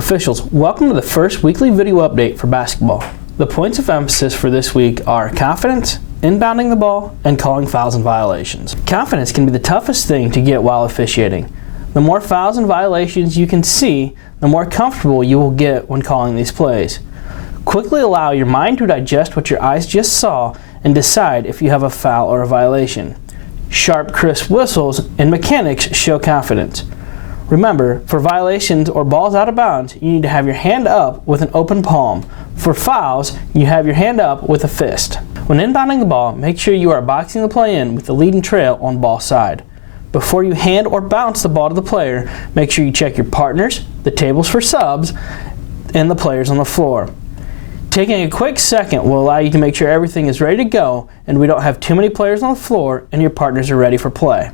Officials, welcome to the first weekly video update for basketball. The points of emphasis for this week are confidence, inbounding the ball, and calling fouls and violations. Confidence can be the toughest thing to get while officiating. The more fouls and violations you can see, the more comfortable you will get when calling these plays. Quickly allow your mind to digest what your eyes just saw and decide if you have a foul or a violation. Sharp, crisp whistles and mechanics show confidence. Remember, for violations or balls out of bounds, you need to have your hand up with an open palm. For fouls, you have your hand up with a fist. When inbounding the ball, make sure you are boxing the play in with the lead and trail on ball side. Before you hand or bounce the ball to the player, make sure you check your partners, the tables for subs, and the players on the floor. Taking a quick second will allow you to make sure everything is ready to go and we don't have too many players on the floor and your partners are ready for play.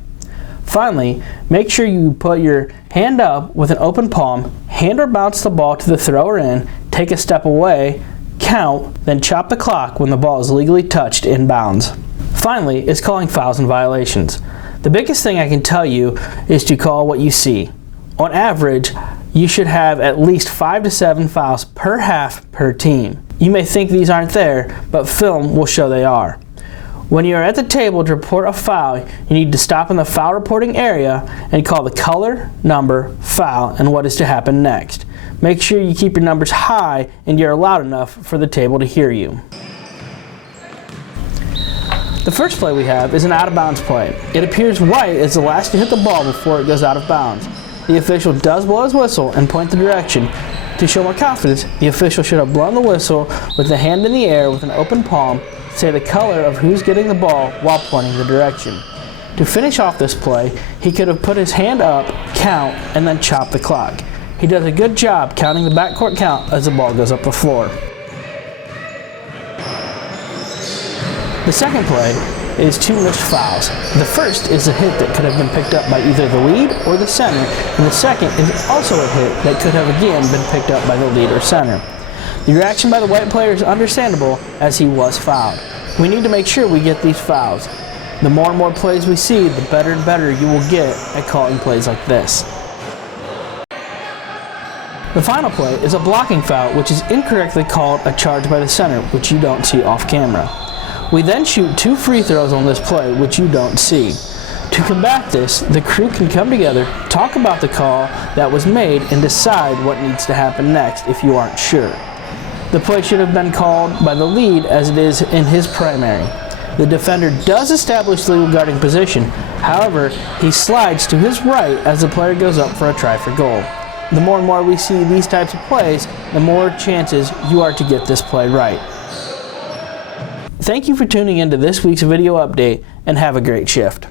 Finally, make sure you put your hand up with an open palm, hand or bounce the ball to the thrower in, take a step away, count, then chop the clock when the ball is legally touched in bounds. Finally is calling fouls and violations. The biggest thing I can tell you is to call what you see. On average, you should have at least 5 to 7 fouls per half per team. You may think these aren't there, but film will show they are. When you are at the table to report a foul, you need to stop in the foul reporting area and call the color, number, foul, and what is to happen next. Make sure you keep your numbers high and you're loud enough for the table to hear you. The first play we have is an out of bounds play. It appears White is the last to hit the ball before it goes out of bounds. The official does blow his whistle and point the direction. To show more confidence, the official should have blown the whistle with the hand in the air with an open palm, say the color of who's getting the ball while pointing the direction. To finish off this play, he could have put his hand up, count, and then chop the clock. He does a good job counting the backcourt count as the ball goes up the floor. The second play is 2 missed fouls. The first is a hit that could have been picked up by either the lead or the center, and the second is also a hit that could have again been picked up by the lead or center. The reaction by the White player is understandable as he was fouled. We need to make sure we get these fouls. The more and more plays we see, the better and better you will get at calling plays like this. The final play is a blocking foul, which is incorrectly called a charge by the center, which you don't see off camera. We then shoot 2 free throws on this play, which you don't see. To combat this, the crew can come together, talk about the call that was made, and decide what needs to happen next if you aren't sure. The play should have been called by the lead as it is in his primary. The defender does establish legal guarding position, however, he slides to his right as the player goes up for a try for goal. The more and more we see these types of plays, the more chances you are to get this play right. Thank you for tuning into this week's video update and have a great shift.